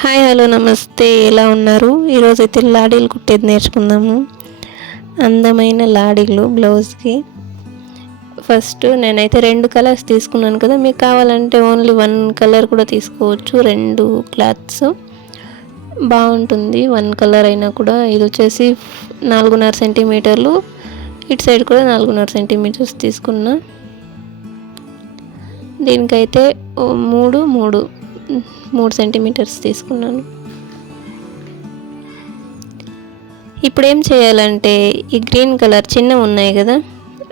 Hi hello నమస్తే, ఎలా ఉన్నారు? ఈరోజైతే లాడీలు కుట్టేది నేర్చుకుందాము. అందమైన లాడీలు బ్లౌజ్కి. ఫస్ట్ నేనైతే 2 కలర్స్ తీసుకున్నాను కదా, మీకు కావాలంటే ఓన్లీ 1 కలర్ కూడా తీసుకోవచ్చు. 2 క్లాత్స్ బాగుంటుంది 1 కలర్ అయినా కూడా. ఇది వచ్చేసి 4.5 సెంటీమీటర్లు, ఇటు సైడ్ కూడా 4.5 సెంటీమీటర్స్ తీసుకున్నా. దీనికైతే 3 సెంటీమీటర్స్ తీసుకున్నాను. ఇప్పుడు ఏం చేయాలంటే ఈ గ్రీన్ కలర్ చిన్నవి ఉన్నాయి కదా,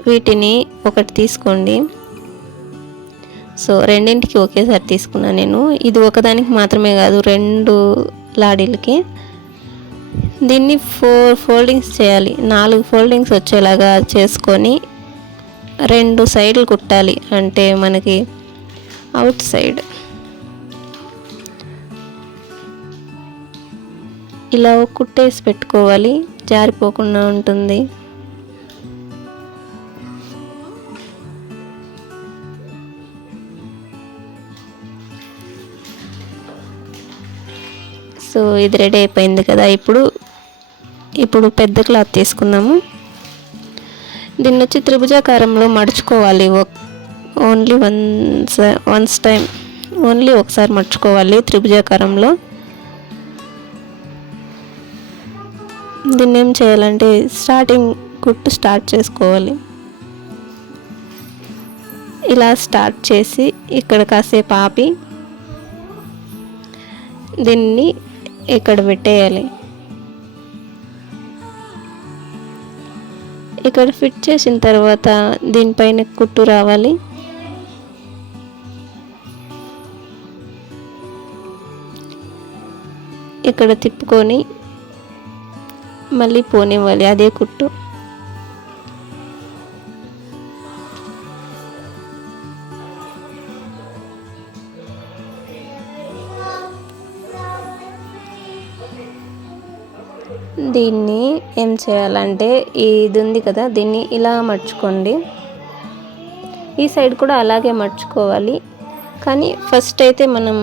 వీటిని ఒకటి తీసుకోండి. సో రెండింటికి ఒకేసారి తీసుకున్నాను నేను. ఇది ఒకదానికి మాత్రమే కాదు, 2 లాడీలకి. దీన్ని 4 ఫోల్డింగ్స్ చేయాలి. 4 ఫోల్డింగ్స్ వచ్చేలాగా చేసుకొని 2 సైడ్లు కుట్టాలి. అంటే మనకి అవుట్ సైడ్ ఇలా కుట్టేసి పెట్టుకోవాలి, జారిపోకుండా ఉంటుంది. సో ఇది రెడీ అయిపోయింది కదా. ఇప్పుడు పెద్ద క్లాత్ తీసుకుందాము. దీన్ని వచ్చి త్రిభుజాకారంలో మడుచుకోవాలి. ఓన్లీ వన్స్ టైం, ఓన్లీ ఒకసారి మడుచుకోవాలి త్రిభుజాకారంలో. దీన్ని ఏం చేయాలంటే స్టార్టింగ్ కుట్టు స్టార్ట్ చేసుకోవాలి. ఇలా స్టార్ట్ చేసి ఇక్కడ కాసేపు ఆపి దీన్ని ఇక్కడ పెట్టేయాలి. ఇక్కడ ఫిట్ చేసిన తర్వాత దీనిపైన కుట్టు రావాలి. ఇక్కడ తిప్పుకొని మళ్ళీ పోనివ్వాలి అదే కుట్టు. దీన్ని ఏం చేయాలంటే ఇది ఉంది కదా, దీన్ని ఇలా మడుచుకోండి. ఈ సైడ్ కూడా అలాగే మడుచుకోవాలి. కానీ ఫస్ట్ అయితే మనం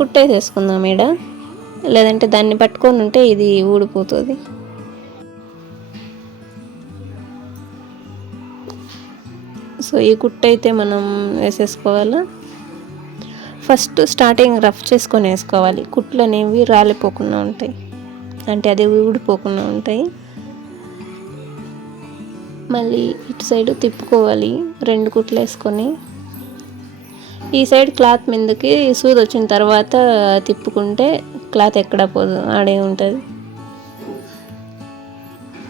కుట్టేసేసుకుందాం ఈడ, లేదంటే దాన్ని పట్టుకొని ఉంటే ఇది ఊడిపోతుంది. సో ఈ కుట్టు అయితే మనం వేసేసుకోవాలి. ఫస్ట్ స్టార్టింగ్ రఫ్ చేసుకొని వేసుకోవాలి. కుట్లు అనేవి రాలిపోకుండా ఉంటాయి, అంటే అది ఊడిపోకుండా ఉంటాయి. మళ్ళీ ఇటు సైడ్ తిప్పుకోవాలి. 2 కుట్లు వేసుకొని ఈ సైడ్ క్లాత్ మీదకి సూది వచ్చిన తర్వాత తిప్పుకుంటే క్లాత్ ఎక్కడ పోదు, ఆడే ఉంటుంది.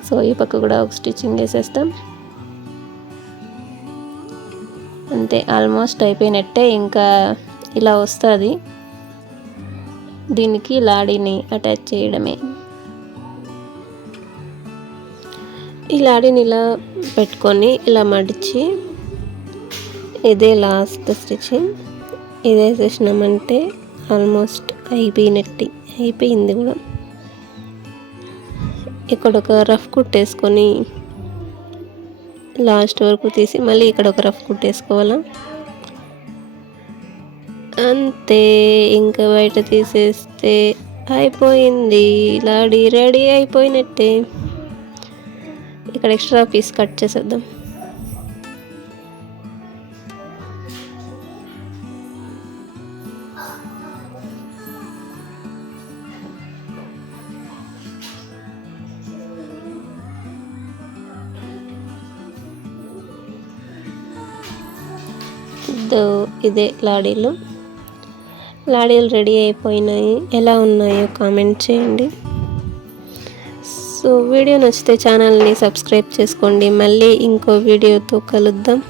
సో ఈ పక్క కూడా ఒక స్టిచ్చింగ్ వేసేస్తాం. అంతే, ఆల్మోస్ట్ అయిపోయినట్టే. ఇంకా ఇలా వస్తుంది. దీనికి లాడీని అటాచ్ చేయడమే. ఈ లాడీని ఇలా పెట్టుకొని ఇలా మడిచి, ఇదే లాస్ట్ స్టిచ్చింగ్. ఇదే వేసేసినామంటే ఆల్మోస్ట్ అయిపోయింది కూడా. ఇక్కడ ఒక రఫ్ కుట్టేసుకొని లాస్ట్ వరకు తీసి మళ్ళీ ఇక్కడ ఒక రఫ్ కుట్టేసుకోవాలా. అంతే, ఇంకా బయట తీసేస్తే అయిపోయింది. లాడీ రెడీ అయిపోయినట్టే. ఇక్కడ ఎక్స్ట్రా పీస్ కట్ చేసేద్దాం. ఇదే లాడీలు రెడీ అయిపోయినాయి. ఎలా ఉన్నాయో కామెంట్ చేయండి. సో వీడియో నచ్చితే ఛానల్ని సబ్స్క్రైబ్ చేసుకోండి. మళ్ళీ ఇంకో వీడియోతో కలుద్దాం.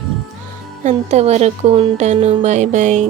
అంతవరకు ఉంటాను. Bye bye.